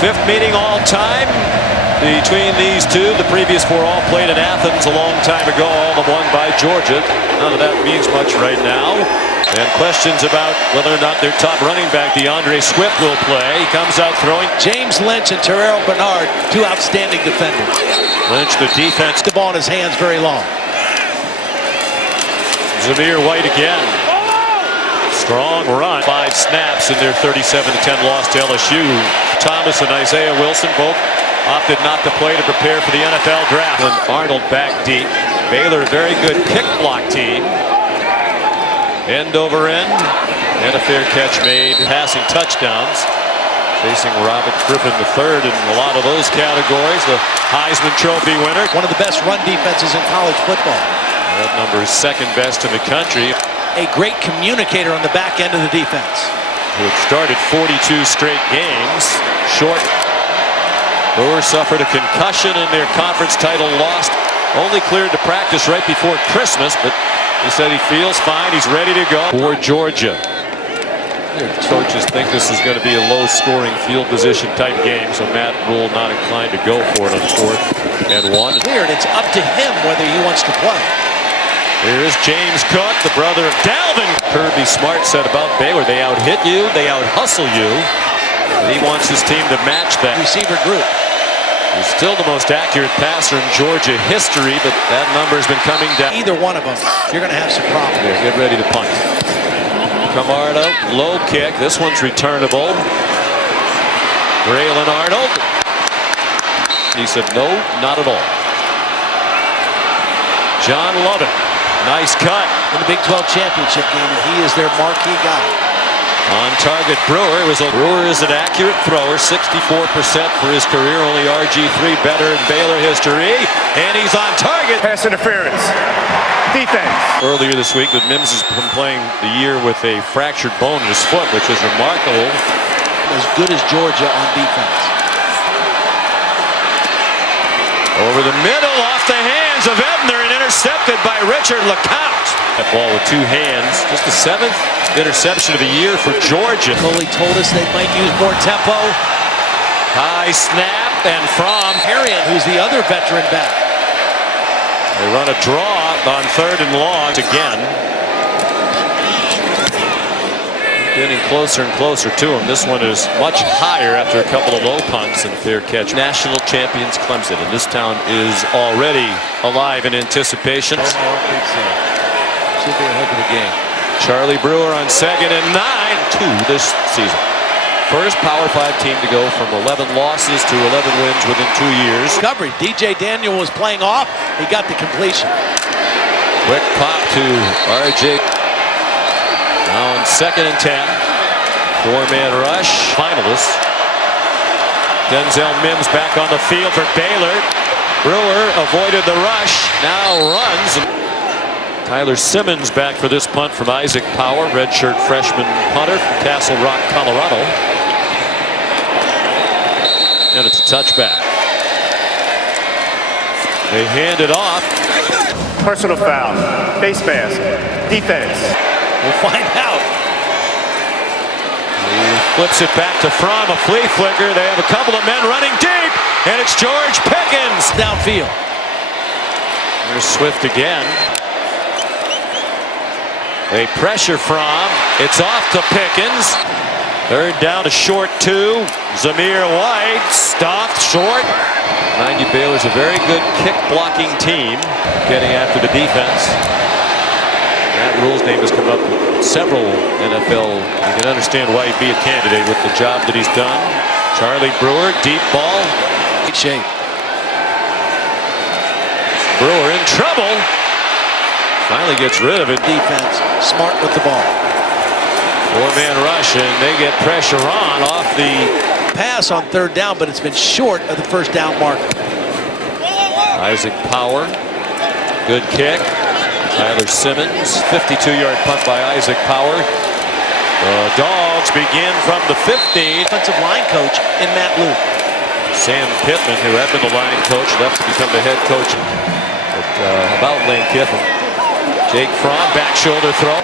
Fifth meeting all time between these two. The previous four all played in Athens a long time ago, all but won by Georgia. None of that means much right now. And questions about whether or not their top running back, DeAndre Swift, will play. He comes out throwing. James Lynch and Terrell Bernard, two outstanding defenders. Lynch, the defense. The ball in his hands very long. Zamir White again. Strong run. 5 snaps in their 37-10 loss to LSU. Thomas and Isaiah Wilson both opted not to play to prepare for the NFL draft. And Arnold back deep. Baylor, a very good kick block team. End over end. And a fair catch made. Passing touchdowns. Facing Robert Griffin III in a lot of those categories. The Heisman Trophy winner. One of the best run defenses in college football. That number is second best in the country. A great communicator on the back end of the defense. Who had started 42 straight games. Short. Brewer suffered a concussion in their conference title loss. Only cleared to practice right before Christmas, but he said he feels fine. He's ready to go for Georgia. Their coaches think this is going to be a low-scoring field position type game, so Matt Rule not inclined to go for it on 4th and 1. Weird. It's up to him whether he wants to play. Here's James Cook, the brother of Dalvin. Kirby Smart said about Baylor, they out-hit you, they out-hustle you. And he wants his team to match that. Receiver group. He's still the most accurate passer in Georgia history, but that number has been coming down. Either one of them, you're going to have some problems. Yeah, get ready to punt. Camardo, low kick. This one's returnable. Braylon Arnold. He said, no, not at all. John Lovett. Nice cut. In the Big 12 championship game, and he is their marquee guy. On target, Brewer. Brewer is an accurate thrower, 64% for his career. Only RG3 better in Baylor history. And he's on target. Pass interference. Defense. Earlier this week, that Mims has been playing the year with a fractured bone in his foot, which is remarkable. As good as Georgia on defense. Over the middle, off the hands of Ebner, and intercepted by Richard LeCounte. That ball with 2 hands. Just the 7th interception of the year for Georgia. Coley told us they might use more tempo. High snap, and from Harrion, who's the other veteran back. They run a draw on 3rd and long again. Getting closer and closer to him. This one is much higher after a couple of low punts and fair catch. National champions Clemson, and this town is already alive in anticipation. I don't think so. Should be a heck of a game. Charlie Brewer on 2nd and 9, 2 this season. First Power 5 team to go from 11 losses to 11 wins within 2 years. Discovery. DJ Daniel was playing off. He got the completion. Quick pop to RJ. Now on 2nd and 10. 4-man rush. Finalists. Denzel Mims back on the field for Baylor. Brewer avoided the rush. Now runs. Tyler Simmons back for this punt from Isaac Power, redshirt freshman punter from Castle Rock, Colorado. And it's a touchback. They hand it off. Personal foul. Face mask. Defense. We'll find out. He flips it back to Fromm, a flea flicker. They have a couple of men running deep, and it's George Pickens. Downfield. There's Swift again. They pressure Fromm. It's off to Pickens. 3rd down to short 2. Zamir White stopped short. 90 Baylor's a very good kick blocking team, getting after the defense. Matt Rule's name has come up with several NFL. You can understand why he'd be a candidate with the job that he's done. Charlie Brewer, deep ball. Great shape. Brewer in trouble. Finally gets rid of it. Defense, smart with the ball. 4-man rush, and they get pressure on off the pass on 3rd down, but it's been short of the 1st down marker. Isaac Power, good kick. Tyler Simmons, 52-yard punt by Isaac Power. The Dogs begin from the 15. Offensive line coach in Matt Luke. Sam Pittman, who had been the line coach, left to become the head coach about Lane Kiffin. Jake Fromm, back shoulder throw.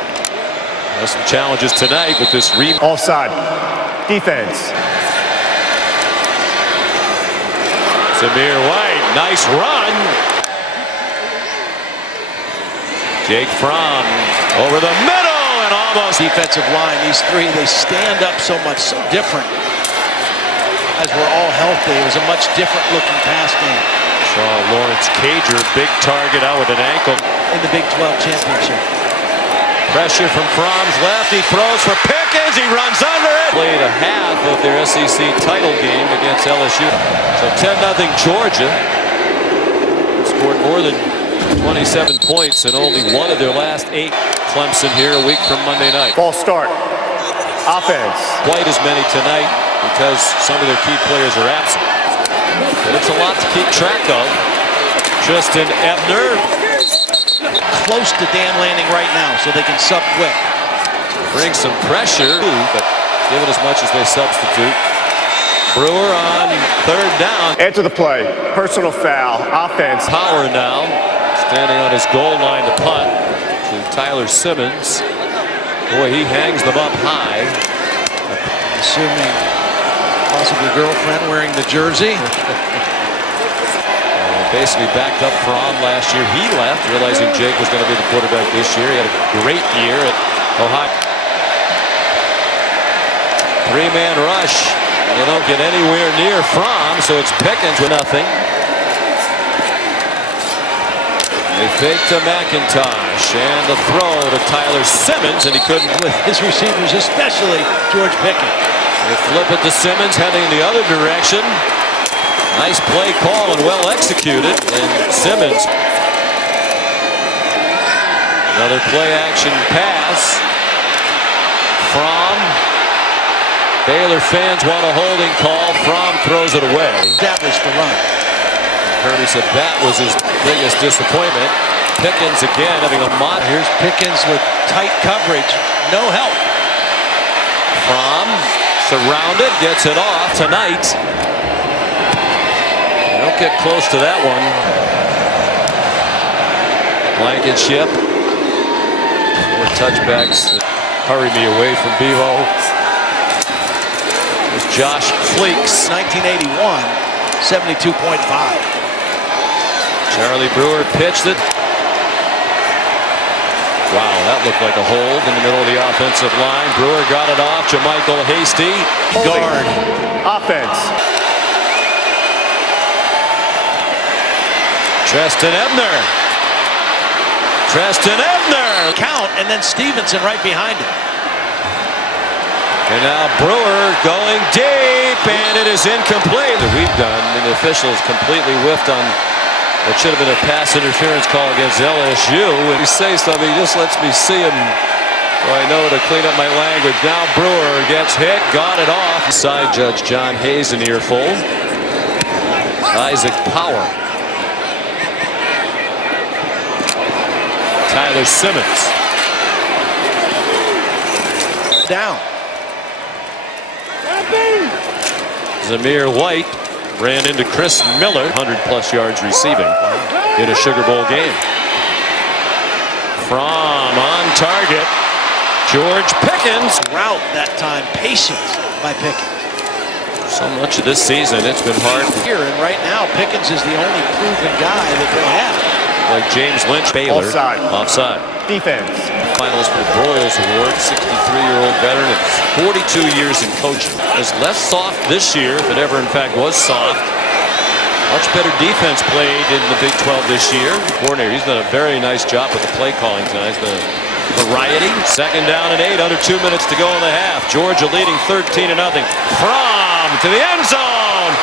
Has some challenges tonight with this offside. Defense. Zamir White, nice run. Jake Fromm over the middle and almost. Defensive line, these three, they stand up so much, so different. As we're all healthy, it was a much different looking pass game. Saw Lawrence Cager, big target out with an ankle. In the Big 12 championship. Pressure from Fromm's left, he throws for Pickens, he runs under it. Played a half of their SEC title game against LSU. So 10-0 Georgia. Scored more than 27 points in only one of their last 8. Clemson here a week from Monday night. False start. Offense. Quite as many tonight because some of their key players are absent. But it's a lot to keep track of. Tristan Ebner. Close to Dan Lanning right now, so they can sub quick. Bring some pressure, but give it as much as they substitute. Brewer on 3rd down. Enter the play. Personal foul. Offense. Power now, standing on his goal line to punt to Tyler Simmons. Boy, he hangs them up high. Assuming possibly girlfriend wearing the jersey. Basically backed up Fromm last year. He left, realizing Jake was going to be the quarterback this year. He had a great year at Ohio. 3-man rush. And they don't get anywhere near Fromm, so it's Pickens with nothing. They fake to McIntosh, and the throw to Tyler Simmons, and he couldn't. With his receivers, especially George Pickens. They flip it to Simmons, heading the other direction. Nice play call and well executed, and Simmons. Another play action pass. Fromm. Baylor fans want a holding call. Fromm throws it away. Established the run. Kirby said that was his biggest disappointment. Pickens again having a mod. Here's Pickens with tight coverage. No help. Fromm surrounded, gets it off tonight. Don't get close to that one. Blankenship. 4 touchbacks that hurry me away from Bevo. There's Josh Fleeks. 1981, 72.5. Charlie Brewer pitched it. Wow, that looked like a hold in the middle of the offensive line. Brewer got it off. JaMychal Hasty. Guard. Offense. Tristan Ebner. Tristan Ebner. Count, and then Stevenson right behind him. And now Brewer going deep, and it is incomplete. That we've done, and the officials completely whiffed on what should have been a pass interference call against LSU. When he says something, he just lets me see him, so I know to clean up my language. Now Brewer gets hit, got it off. Side judge John Hayes an earful. Isaac Power. Tyler Simmons. Down. Zamir White ran into Chris Miller. 100+ yards receiving in a Sugar Bowl game. Fromm on target. George Pickens. Route that time. Patience by Pickens. So much of this season, it's been hard. Here and right now, Pickens is the only proven guy that they have. Like James Lynch. Baylor. Offside. Offside. Defense. Finals for the Broyles Award. 63-year-old veteran of 42 years in coaching. Was less soft this year, if it ever in fact was soft. Much better defense played in the Big 12 this year. Coordinator, he's done a very nice job with the play calling tonight. It's been a variety. 2nd down and 8, under 2 minutes to go in the half. Georgia leading 13-0. Fromm to the end zone.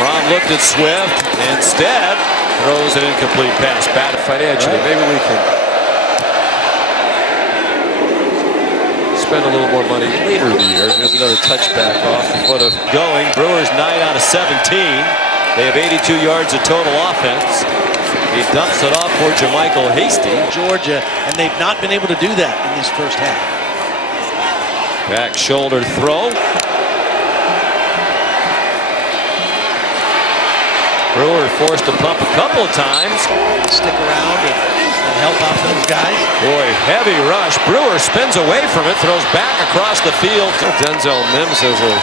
Fromm looked at Swift. Instead, throws an incomplete pass. Bad financially. Maybe we can spend a little more money later in the year. There's another touchback off the foot of going. Brewers 9 out of 17. They have 82 yards of total offense. He dumps it off for JaMychal Hasty. Georgia, and they've not been able to do that in this first half. Back shoulder throw. Brewer forced to pump a couple of times. Stick around and Help out those guys. Boy, heavy rush. Brewer spins away from it, throws back across the field. Denzel Mims has an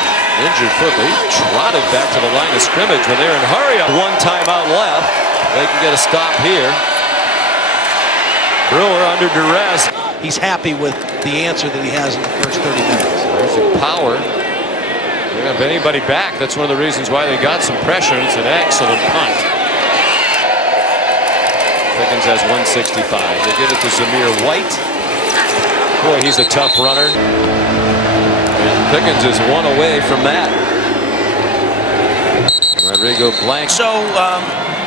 injured foot, but he trotted back to the line of scrimmage when they're in hurry up. One timeout left. They can get a stop here. Brewer under duress. He's happy with the answer that he has in the first 30 minutes. There's a power. They don't have anybody back. That's one of the reasons why they got some pressure. It's an excellent punt. Pickens has 165. They give it to Zamir White. Boy, he's a tough runner. And Pickens is one away from that. Rodrigo Blank. So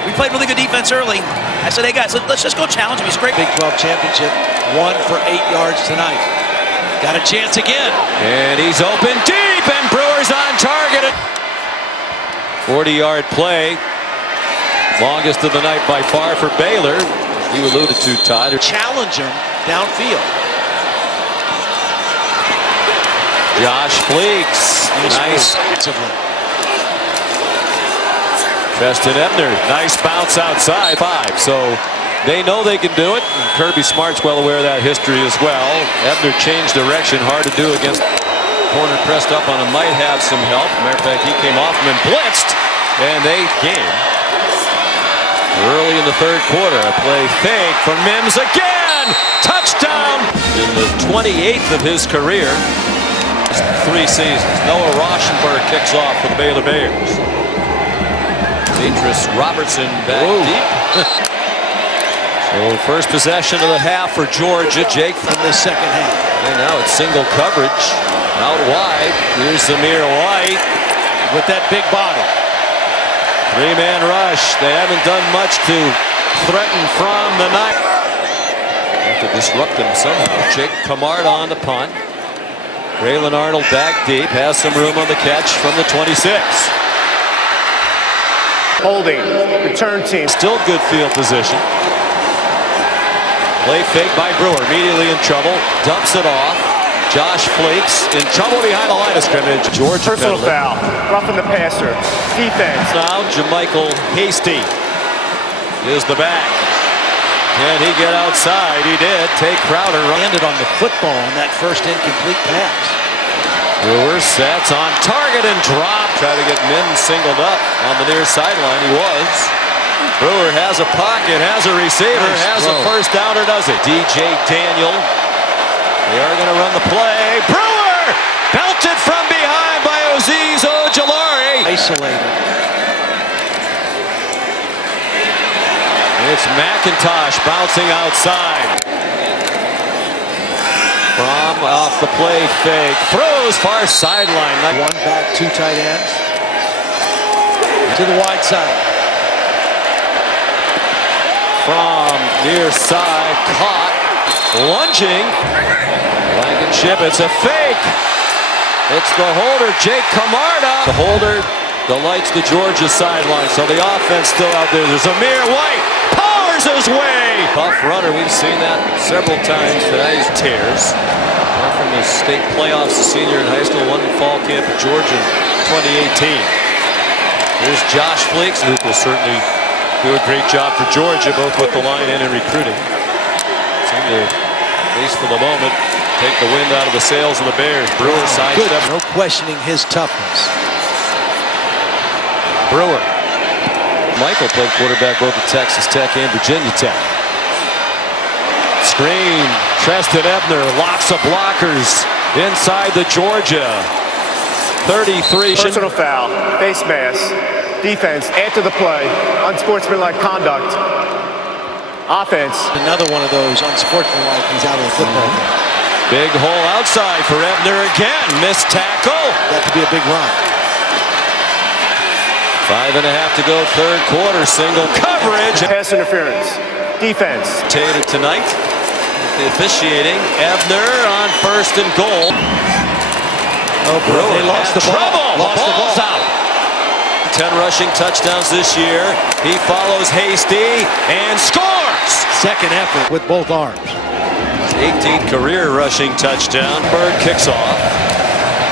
we played really good defense early. I said, hey guys, let's just go challenge him. He's great. Big 12 championship, 1 for 8 yards tonight. Got a chance again. And he's open deep, and Brewer's on target. 40-yard play. Longest of the night by far for Baylor. You alluded to, Todd. Challenge him downfield. Josh Fleeks. Nice. Preston Ebner. Nice bounce outside. 5. So they know they can do it. And Kirby Smart's well aware of that history as well. Ebner changed direction. Hard to do against corner pressed up on him. Might have some help. Matter of fact, he came off him and blitzed. And they came. Early in the third quarter, a play fake for Mims again. Touchdown in the 28th of his career. 3 seasons. Noah Rauschenberg kicks off for the Baylor Bears. Demetrius Robertson back deep. So first possession of the half for Georgia. Jake from the second half. And now it's single coverage. Out wide. Here's Zamir White with that big body. 3-man rush. They haven't done much to threaten from the night. Have to disrupt them somehow. Jake Camard on the punt. Braylon Arnold back deep. Has some room on the catch from the 26. Holding. Return team. Still good field position. Play fake by Brewer. Immediately in trouble. Dumps it off. Josh Fleeks in trouble behind the line of scrimmage. Georgia Personal foul. Roughing the passer. Defense. Now JaMycal Hasty is the back. Can he get outside? He did. Take Crowder. Landed on the football on that first incomplete pass. Brewer sets on target and drop. Try to get Mims singled up on the near sideline. He was. Brewer has a pocket, has a receiver, has a first down, or does it? DJ Daniel. They are going to run the play. Brewer belted from behind by Azeez Ojulari. Isolated. It's McIntosh bouncing outside. From off the play fake. Throws far sideline. 1 back, 2 tight ends. To the wide side. From near side. Caught. Lunging. Blankenship. It's a fake. It's the holder, Jake Camarda. The holder delights the Georgia sideline. So the offense still out there. There's Zamir White. Powers his way. Tough runner. We've seen that several times. Today's tears. One from the state playoffs, a senior in high school, one in fall camp at Georgia in 2018. Here's Josh Fleeks, who will certainly do a great job for Georgia, both with the line and in recruiting. Seem to, at least for the moment, take the wind out of the sails of the Bears. Brewer sidestep. No questioning his toughness. Brewer. Michael played quarterback both at Texas Tech and Virginia Tech. Screen. Preston Ebner. Lots of blockers inside the Georgia 33. Personal foul. Face mask. Defense. After the play. Unsportsmanlike conduct. Offense. Another one of those unsportsmanlike. He's out of the football game. Big hole outside for Ebner again. Missed tackle. That could be a big run. 5.5 to go, third quarter. Single coverage. Pass interference. Defense. Tated tonight. With the officiating. Ebner on first and goal. Oh, Brewer. They lost the ball. Trouble. Lost the ball. Out. 10 rushing touchdowns this year. He follows Hasty and scores. Second effort with both arms. 18th career rushing touchdown. Bird kicks off.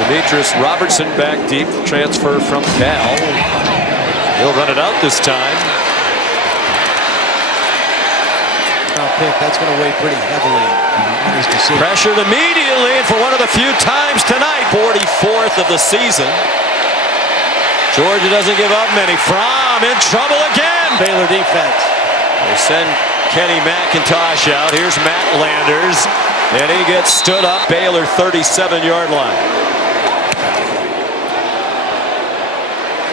Demetrius Robertson back deep. Transfer from Cal. He'll run it out this time. First-round pick, that's going to weigh pretty heavily on his decision. Pressured immediately, and for one of the few times tonight, 44th of the season. Georgia doesn't give up many. Fromm in trouble again. Baylor defense. They send Kenny McIntosh out. Here's Matt Landers, and he gets stood up. Baylor 37-yard line.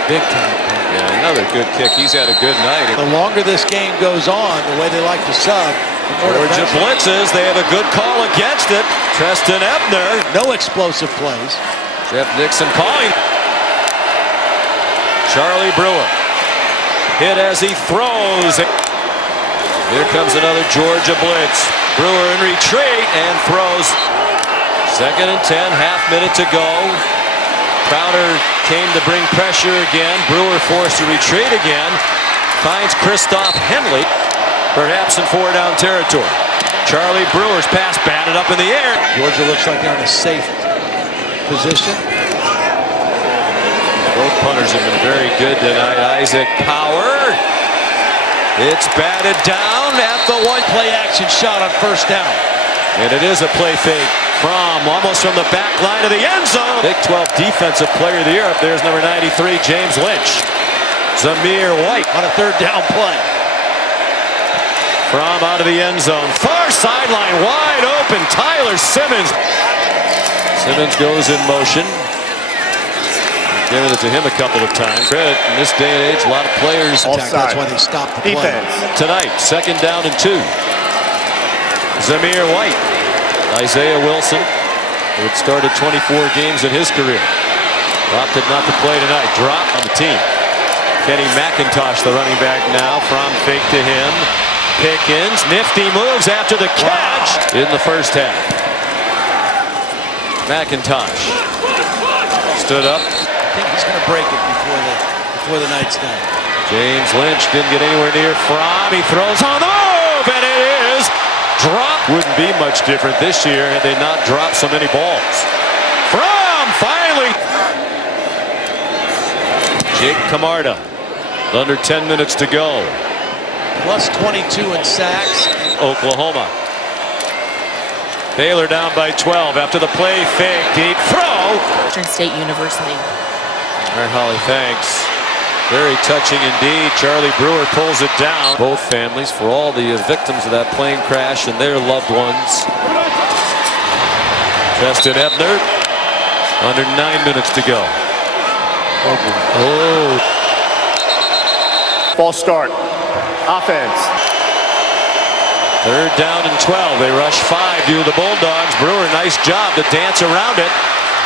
Big time. Yeah, another good kick. He's had a good night. The longer this game goes on, the way they like to sub, the more Georgia blitzes. They have a good call against it. Treston Ebner. No explosive plays. Jeff Nixon calling. Charlie Brewer. Hit as he throws. Here comes another Georgia blitz. Brewer in retreat and throws. 2nd and 10, half minute to go. Crowder came to bring pressure again. Brewer forced to retreat again. Finds Christoph Henley, perhaps in 4-down territory. Charlie Brewer's pass batted up in the air. Georgia looks like they're in a safe position. Both punters have been very good tonight. Isaac Power. It's batted down at the one. Play action shot on 1st down. And it is a play fake from almost from the back line of the end zone. Big 12 Defensive Player of the Year. Up there's number 93, James Lynch. Zamir White On a 3rd down play. from out of the end zone. Far sideline, wide open. Tyler Simmons. Simmons goes in motion. Giving it to him a couple of times. Credit in this day and age, a lot of players. That's why they stopped the play. Defense. Tonight, 2nd down and 2. Zamir White. Isaiah Wilson, who had started 24 games in his career, opted not to play tonight. Drop on the team. Kenny McIntosh, the running back now. From fake to him. Pickens, nifty moves after the catch in the first half. McIntosh stood up. I think he's going to break it before the night's done. James Lynch didn't get anywhere near Fromm. He throws on the move, and it is dropped. Wouldn't be much different this year had they not dropped so many balls. Fromm finally. Jake Camarda. Under 10 minutes to go. Plus 22 in sacks. Oklahoma. Baylor down by 12 after the play fake. Deep throw. Western State University. All right, Holly, thanks. Very touching indeed. Charlie Brewer pulls it down. Both families, for all the victims of that plane crash and their loved ones. Treston Ebner. Under 9 minutes to go. Oh. False start. Offense. 3rd down and 12. They rush 5 to the Bulldogs. Brewer, nice job to dance around it.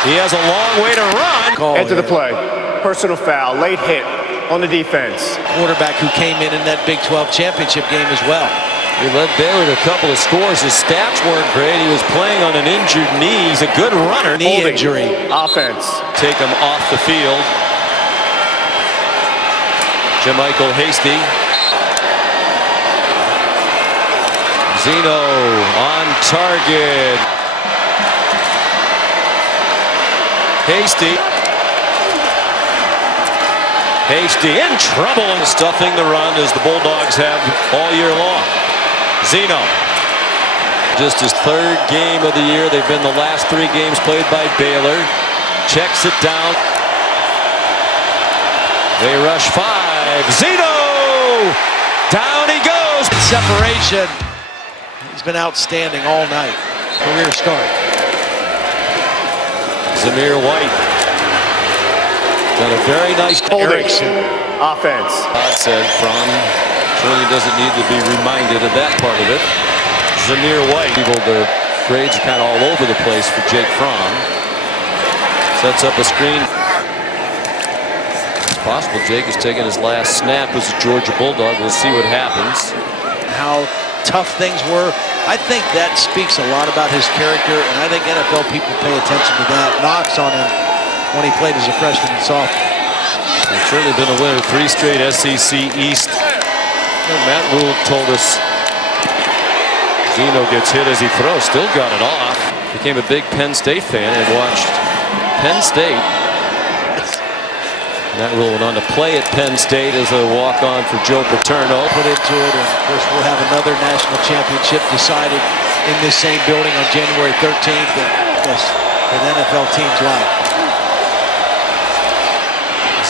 He has a long way to run. Enter the play. Personal foul. Late hit on the defense. Quarterback who came in that Big 12 championship game as well. He led Baylor to a couple of scores. His stats weren't great. He was playing on an injured knee. He's a good runner. Knee Holding. injury. Offense. Take him off the field. Jamichael Hasty. Zeno on target. Hasty in trouble and stuffing the run as the Bulldogs have all year long. Zeno. Just his 3rd game of the year. They've been the last 3 games played by Baylor. Checks it down. They rush 5. Zeno! Down he goes. Separation. He's been outstanding all night. Career start. Zamir White. Done a very nice Holding. Offense. Todd said Fromm surely doesn't need to be reminded of that part of it. Zamir White. The grades are kind of all over the place for Jake Fromm. Sets up a screen. It's possible Jake is taking his last snap as a Georgia Bulldog. We'll see what happens. How tough things were. I think that speaks a lot about his character, and I think NFL people pay attention to that. Knocks on him when he played as a freshman and sophomore. He's certainly been a winner 3 straight SEC East. Matt Rule told us Zeno gets hit as he throws, still got it off. Became a big Penn State fan and watched Penn State That rule went on to play at Penn State as a walk-on for Joe Paterno. Put into it, and of course we'll have another national championship decided in this same building on January 13th. And yes, an NFL team's life.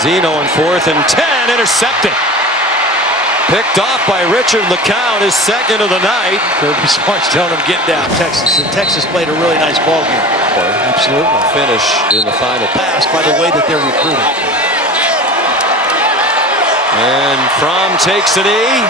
Zeno on 4th and 10, intercepted. Picked off by Richard LeCounte, his second of the night. Kirby Smart's telling him get down. Texas, and Texas played a really nice ball game. Absolutely. Finish in the final Pass by the way that they're recruiting. And Fromm takes a knee.